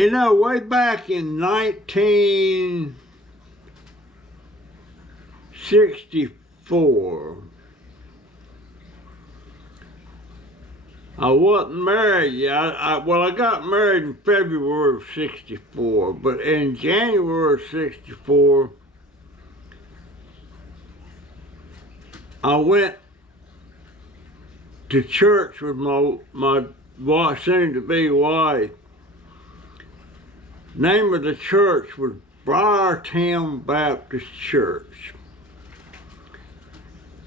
You know, way back in 1964, I wasn't married yet. I got married in February of 64, but in January of 64, I went to church with my soon-to-be wife. Name of the church was Briartown Baptist Church.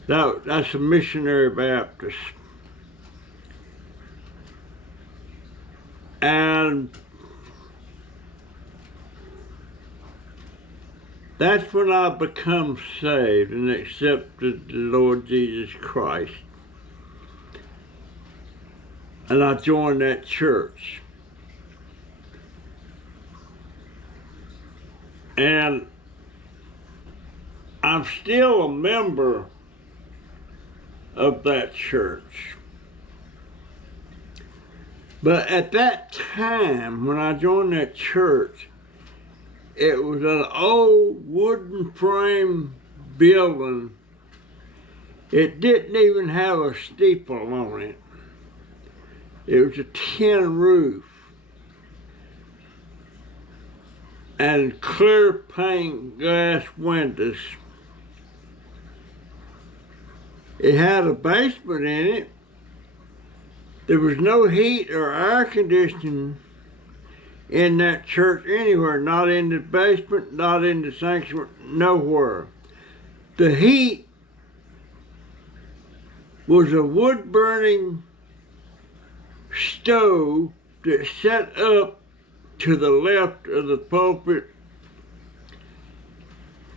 That's a missionary Baptist. And that's when I become saved and accepted the Lord Jesus Christ. And I joined that church. And I'm still a member of that church. But at that time, when I joined that church, it was an old wooden frame building. It didn't even have a steeple on it. It was a tin roof and clear pane glass windows. It had a basement in it. There was no heat or air conditioning in that church anywhere, not in the basement, not in the sanctuary, nowhere. The heat was a wood-burning stove that set up to the left of the pulpit.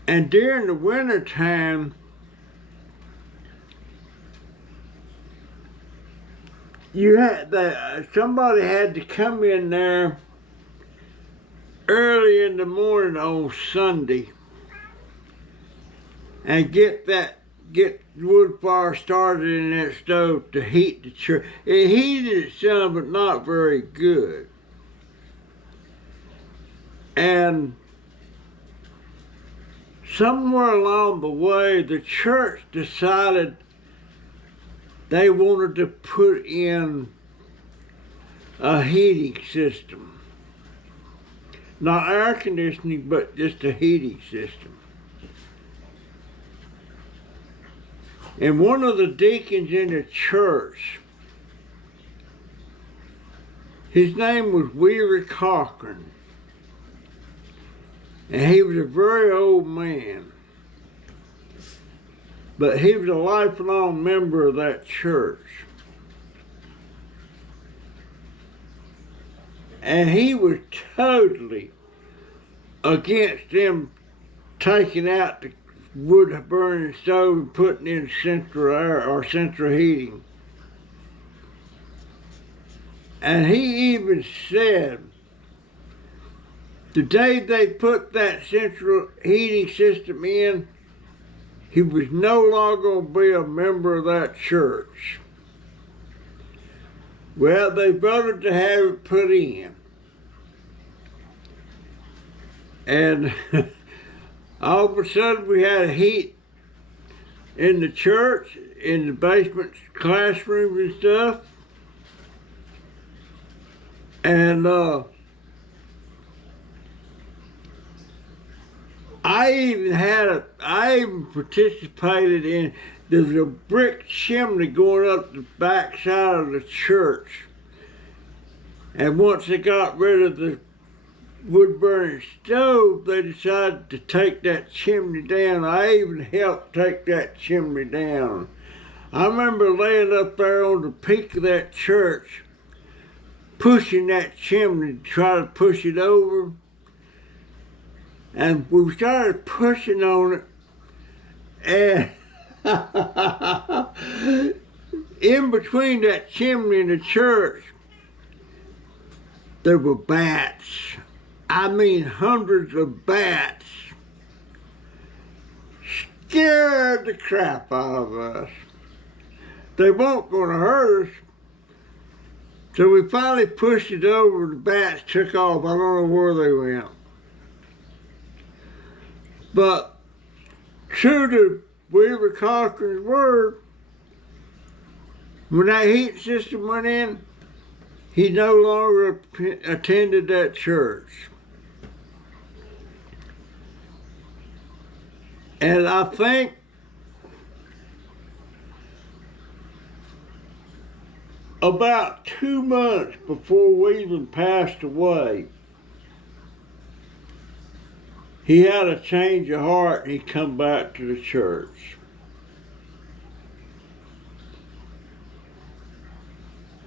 And during the winter time, somebody had to come in there early in the morning on Sunday and get wood fire started in that stove to heat the church. It heated it some, but not very good. And somewhere along the way, the church decided they wanted to put in a heating system. Not air conditioning, but just a heating system. And one of the deacons in the church, his name was Weary Cochran. And he was a very old man. But he was a lifelong member of that church. And he was totally against them taking out the wood burning stove and putting in central air or central heating. And he even said, the day they put that central heating system in, he was no longer going to be a member of that church. Well, they voted to have it put in. And all of a sudden we had heat in the church, in the basement classrooms and stuff. And I even participated in, there's a brick chimney going up the back side of the church. And once they got rid of the wood burning stove, they decided to take that chimney down. I even helped take that chimney down. I remember laying up there on the peak of that church, pushing that chimney to try to push it over. And we started pushing on it, and in between that chimney and the church, there were bats. I mean, hundreds of bats. Scared the crap out of us. They weren't going to hurt us. So we finally pushed it over, the bats took off. I don't know where they went. But true to Weaver Cochran's word, when that heat system went in, he no longer attended that church. And I think about 2 months before Weaver passed away, he had a change of heart and he come back to the church.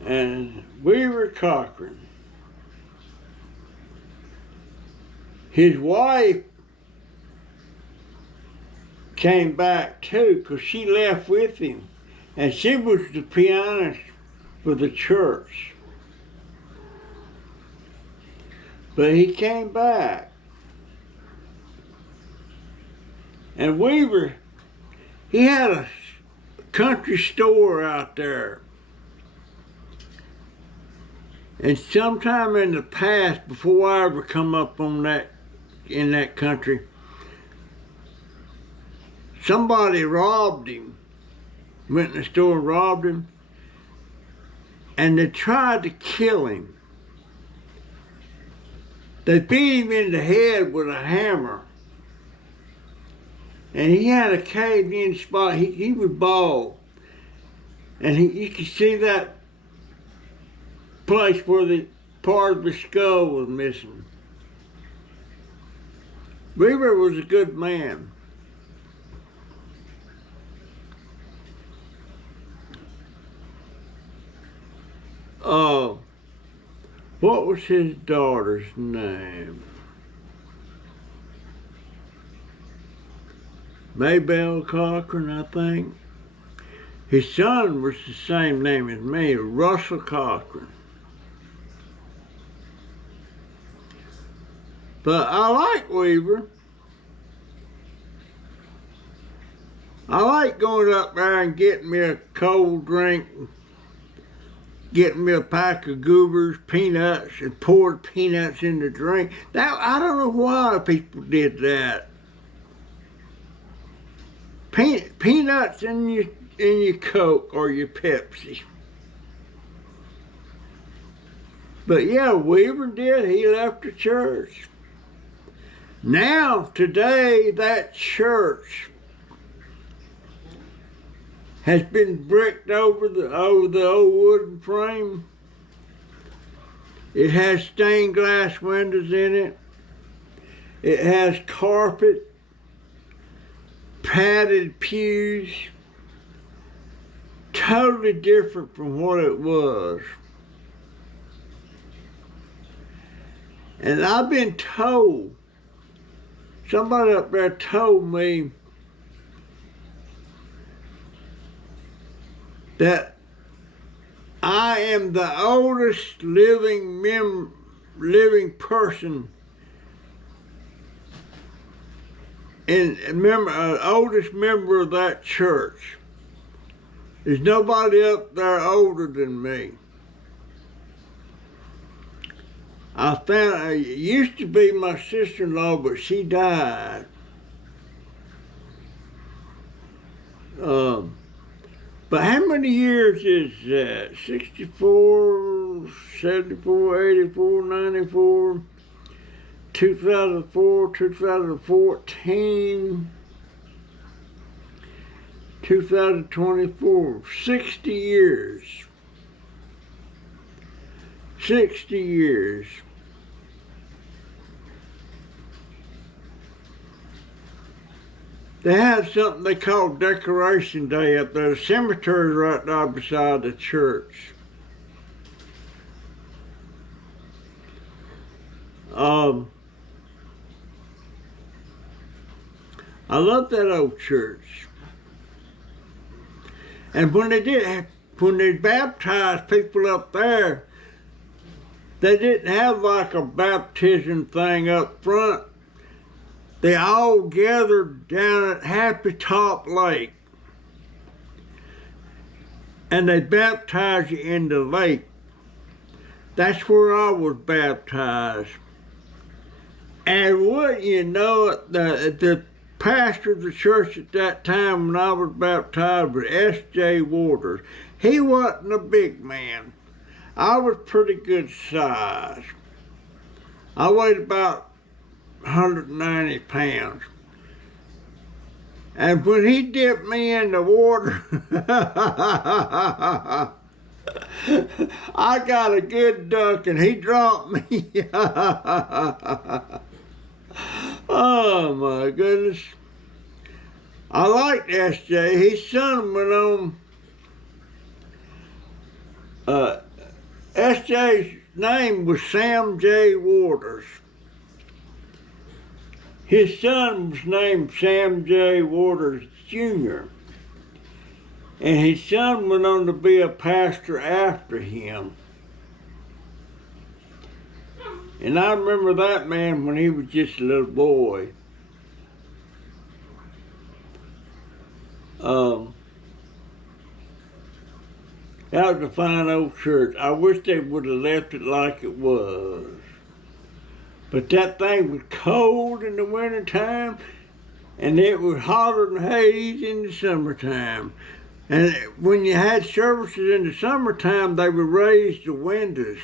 And Weaver Cochran, his wife came back too, because she left with him, and she was the pianist for the church. But he came back. And Weaver, he had a country store out there. And sometime in the past, before I ever come up on that, in that country, somebody robbed him, went in the store and robbed him, and they tried to kill him. They beat him in the head with a hammer. And he had a caved-in spot. He was bald. And you could see that place where the part of the skull was missing. Weaver was a good man. What was his daughter's name? Maybelle Cochran, I think. His son was the same name as me, Russell Cochran. But I like Weaver. I like going up there and getting me a cold drink, getting me a pack of goobers, peanuts, and poured peanuts in the drink. I don't know why people did that. Peanuts in your Coke or your Pepsi. But yeah, Weaver did. He left the church. Now, today, that church has been bricked over the old wooden frame. It has stained glass windows in it. It has carpet, padded pews. Totally different from what it was. And I've been told, somebody up there told me that I am the oldest living person and oldest member of that church. There's nobody up there older than me. I found it used to be my sister-in-law, but she died. But how many years is that? 64, 74, 84, 94, 2004, 2014, 2024, 60 years. 60 years. They have something they call Decoration Day up there. The cemetery's right there beside the church. I love that old church. And when they baptized people up there, they didn't have like a baptism thing up front. They all gathered down at Happy Top Lake. And they baptized you in the lake. That's where I was baptized. And wouldn't you know it, the pastor of the church at that time when I was baptized was S.J. Waters. He wasn't a big man. I was pretty good size. I weighed about 190 pounds. And when he dipped me in the water, I got a good duck and he dropped me. Oh my goodness. I liked S.J. His son went on, S.J.'s name was Sam J. Waters. His son was named Sam J. Waters Jr. And his son went on to be a pastor after him. And I remember that man when he was just a little boy. That was a fine old church. I wish they would have left it like it was. But that thing was cold in the wintertime, and it was hotter than Hades in the summertime. And when you had services in the summertime, they would raise the windows,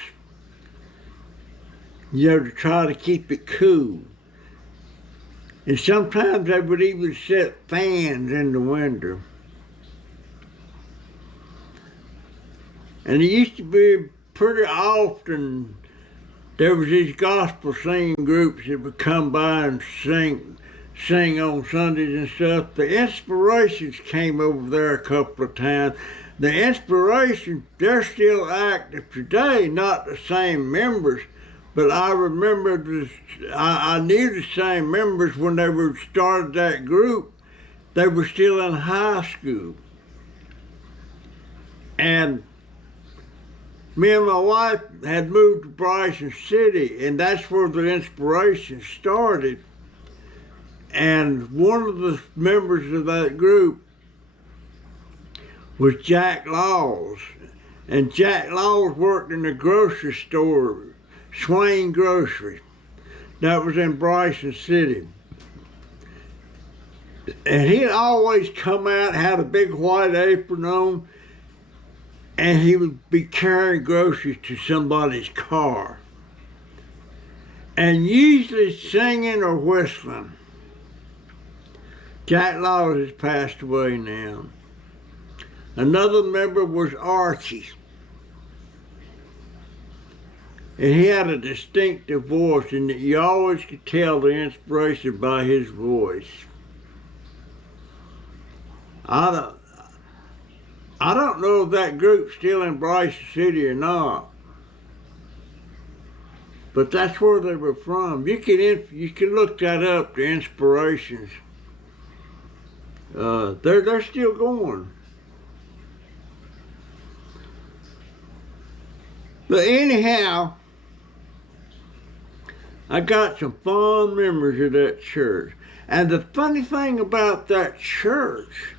to try to keep it cool. And sometimes they would even set fans in the window. And it used to be pretty often there was these gospel singing groups that would come by and sing on Sundays and stuff. The Inspirations came over there a couple of times. The Inspirations, they're still active today, not the same members, but I remember I knew the same members when they were started that group. They were still in high school. And me and my wife had moved to Bryson City, and that's where the Inspiration started. And one of the members of that group was Jack Laws. And Jack Laws worked in the grocery store, Swain Grocery. That was in Bryson City. And he'd always come out, had a big white apron on, and he would be carrying groceries to somebody's car. And usually singing or whistling. Jack Laws has passed away now. Another member was Archie. And he had a distinctive voice, and you always could tell the Inspiration by his voice. I don't know if that group's still in Bryson City or not, but that's where they were from. You can look that up, the Inspirations. They're still going. But anyhow, I got some fond memories of that church. And the funny thing about that church,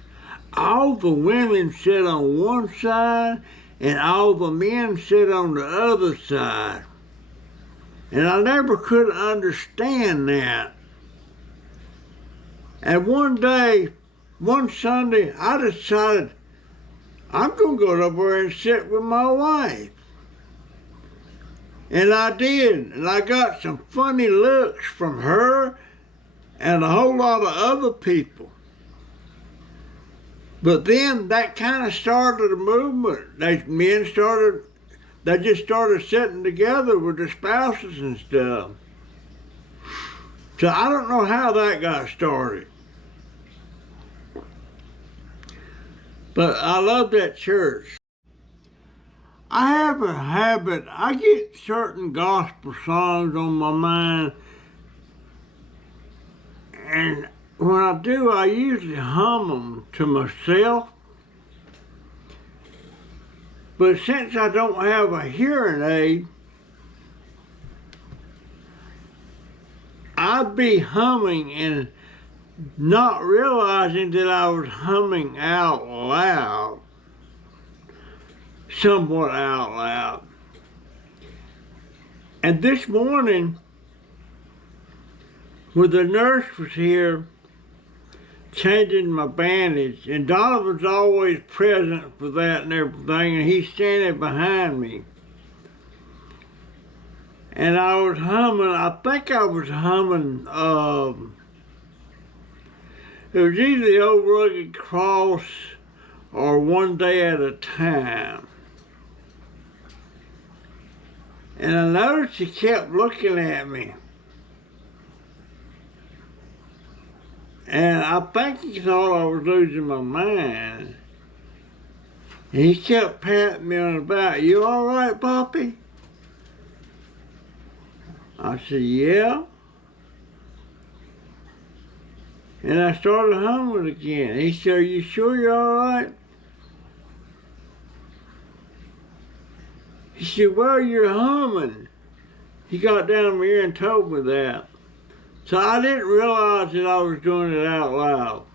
all the women sit on one side and all the men sit on the other side. And I never could understand that. And one Sunday, I decided I'm going to go over there and sit with my wife. And I did, and I got some funny looks from her and a whole lot of other people. But then that kind of started a movement. They just started sitting together with their spouses and stuff. So I don't know how that got started. But I love that church. I have a habit, I get certain gospel songs on my mind, and when I do, I usually hum them to myself. But since I don't have a hearing aid, I'd be humming and not realizing that I was humming out loud. Somewhat out loud. And this morning, when the nurse was here changing my bandage, and Donovan's always present for that and everything, and he's standing behind me. And I was humming, I think I was humming, it was either the Old Rugged Cross or One Day at a Time. And I noticed he kept looking at me. And I think he thought I was losing my mind. And he kept patting me on the back. "You all right, Poppy?" I said, "Yeah." And I started humming again. He said, "Are you sure you're all right?" He said, "Well, you're humming." He got down to my ear and told me that. So I didn't realize that I was doing it out loud.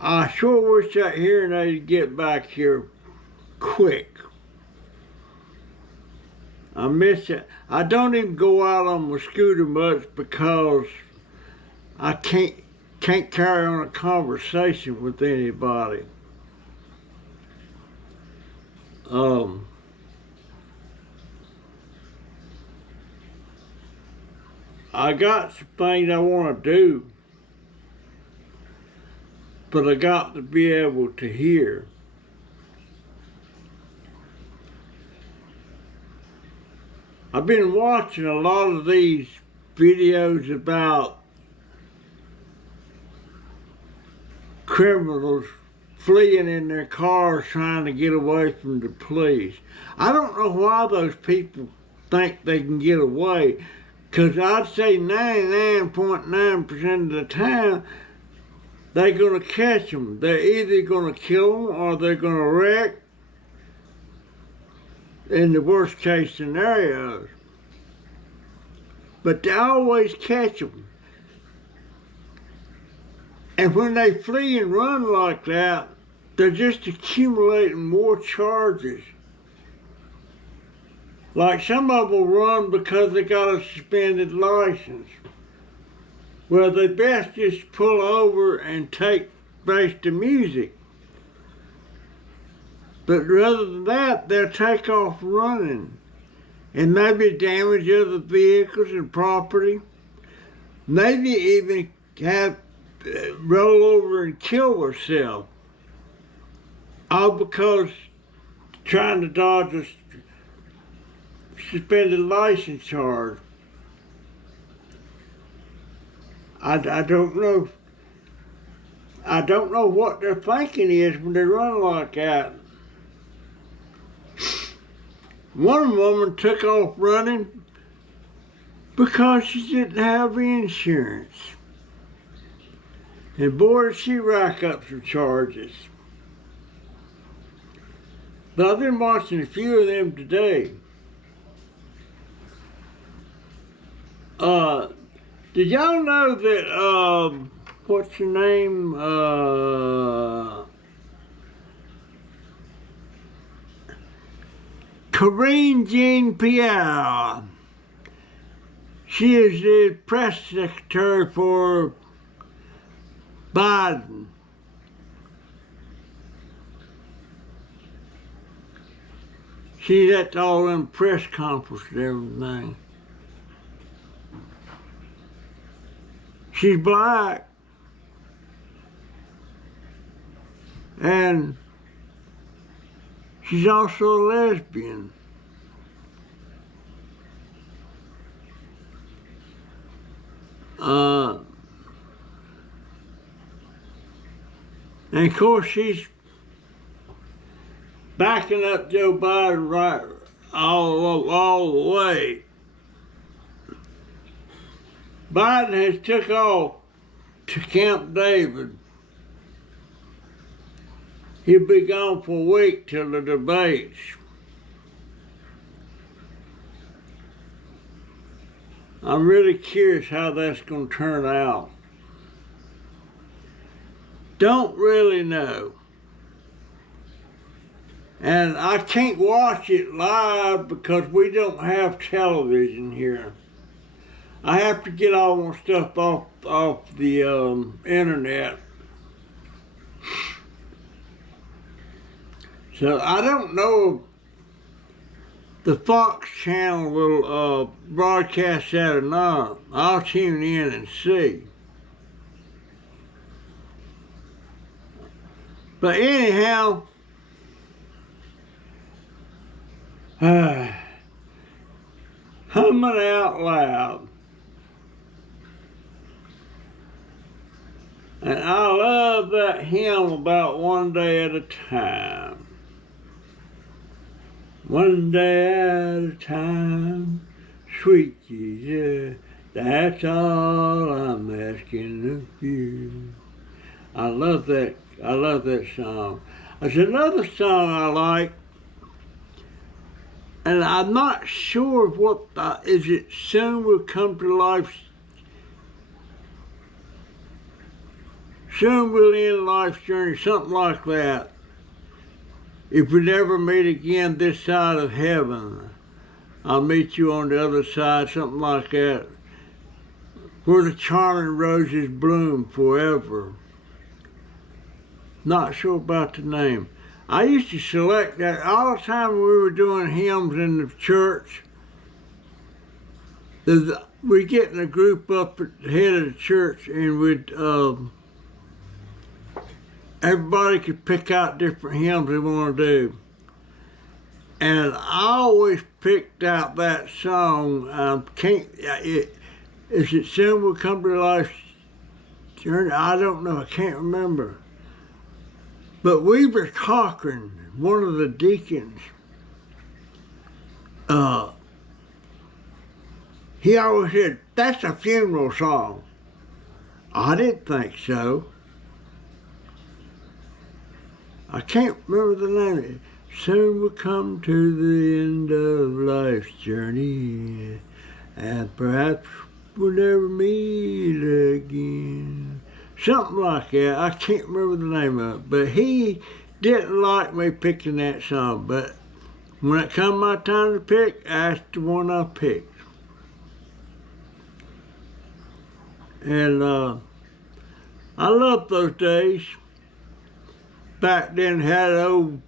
I sure wish that hearing aid would get back here quick. I miss it. I don't even go out on my scooter much because I can't carry on a conversation with anybody. I got some things I want to do, but I got to be able to hear. I've been watching a lot of these videos about criminals fleeing in their cars trying to get away from the police. I don't know why those people think they can get away, because I'd say 99.9% of the time they're going to catch them. They're either going to kill them or they're going to wreck, in the worst case scenarios. But they always catch them. And when they flee and run like that, they're just accumulating more charges. Like some of them will run because they got a suspended license. Well, they best just pull over and take face to music. But rather than that, they'll take off running and maybe damage other vehicles and property. Maybe even roll over and kill herself. All because trying to dodge a suspended license charge. I don't know. I don't know what their thinking is when they run like that. One woman took off running because she didn't have insurance. And boy, did she rack up some charges. But I've been watching a few of them today. Did y'all know that, what's her name? Karine Jean-Pierre. She is the press secretary for Biden. She's at all them press conferences and everything. She's black. And she's also a lesbian. And of course she's backing up Joe Biden right all the way. Biden has took off to Camp David. He'll be gone for a week till the debates. I'm really curious how that's going to turn out. Don't really know. And I can't watch it live because we don't have television here. I have to get all my stuff off the internet. So I don't know if the Fox channel will broadcast that or not. I'll tune in and see. But anyhow, humming out loud. And I love that hymn about one day at a time. One day at a time, sweet Jesus, that's all I'm asking of you. I love that song. There's another song I like, and I'm not sure what is it. Soon Will Come to Life. Soon We'll End Life's Journey, something like that. If we never meet again this side of heaven, I'll meet you on the other side, something like that. Where the charming roses bloom forever. Not sure about the name. I used to select that all the time when we were doing hymns in the church. We'd get in a group up at the head of the church, and we'd everybody could pick out different hymns they want to do. And I always picked out that song. Is it Soon Will Come to Life's Journey? I don't know. I can't remember. But Weaver Cochran, one of the deacons, he always said, that's a funeral song. I didn't think so. I can't remember the name. Soon we'll come to the end of life's journey, and perhaps we'll never meet again. Something like that. I can't remember the name of it. But he didn't like me picking that song. But when it come my time to pick, that's the one I picked. And I love those days. Back then had an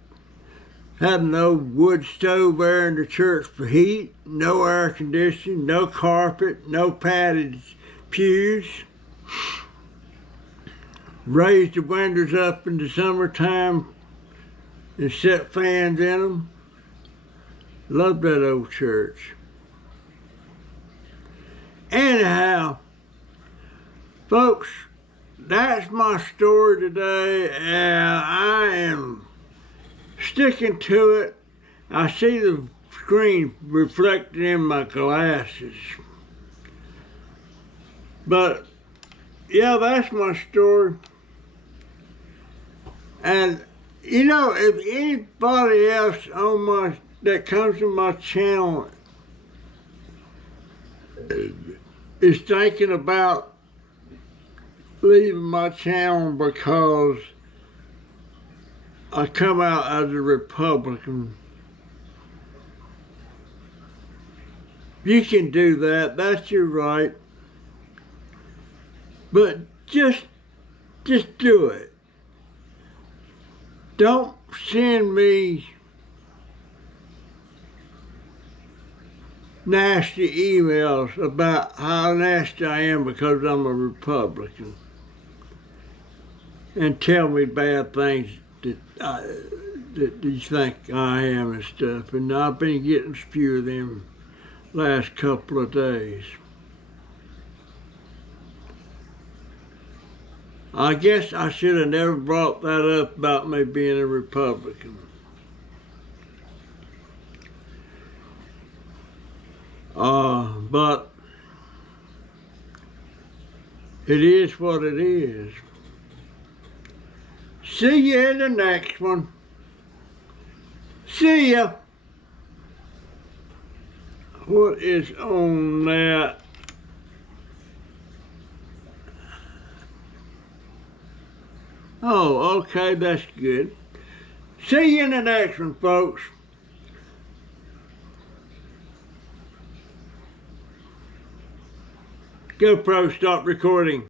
old wood stove there in the church for heat, no air conditioning, no carpet, no padded pews. Raised the windows up in the summertime and set fans in them. Loved that old church. Anyhow, folks, that's my story today, and I am sticking to it. I see the screen reflected in my glasses. But, yeah, that's my story. And, you know, if anybody else that comes to my channel is thinking about leaving my channel because I come out as a Republican, you can do that. That's your right. But just do it. Don't send me nasty emails about how nasty I am because I'm a Republican, and tell me bad things that you think I am and stuff. And I've been getting a few of them last couple of days. I guess I should have never brought that up about me being a Republican. But it is what it is. See you in the next one. See ya. What is on that? Oh, okay, that's good. See you in the next one, folks. GoPro, stop recording.